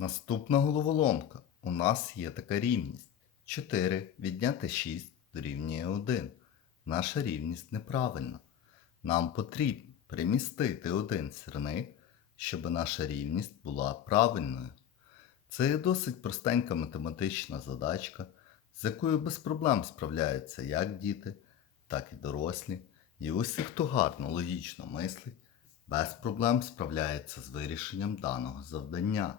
Наступна головоломка. У нас є така рівність. 4 відняти 6 дорівнює 1. Наша рівність неправильна. Нам потрібно примістити один сірник, щоб наша рівність була правильною. Це є досить простенька математична задачка, з якою без проблем справляються як діти, так і дорослі. І усі, хто гарно логічно мислить, без проблем справляється з вирішенням даного завдання.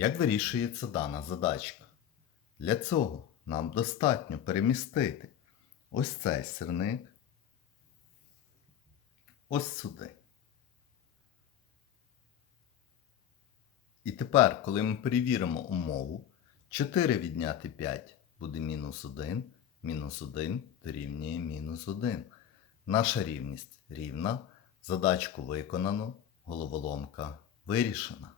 Як вирішується дана задачка? Для цього нам достатньо перемістити ось цей сирник ось сюди. І тепер, коли ми перевіримо умову, 4 відняти 5 буде мінус 1, мінус 1 дорівнює мінус 1. Наша рівність рівна, задачку виконано, головоломка вирішена.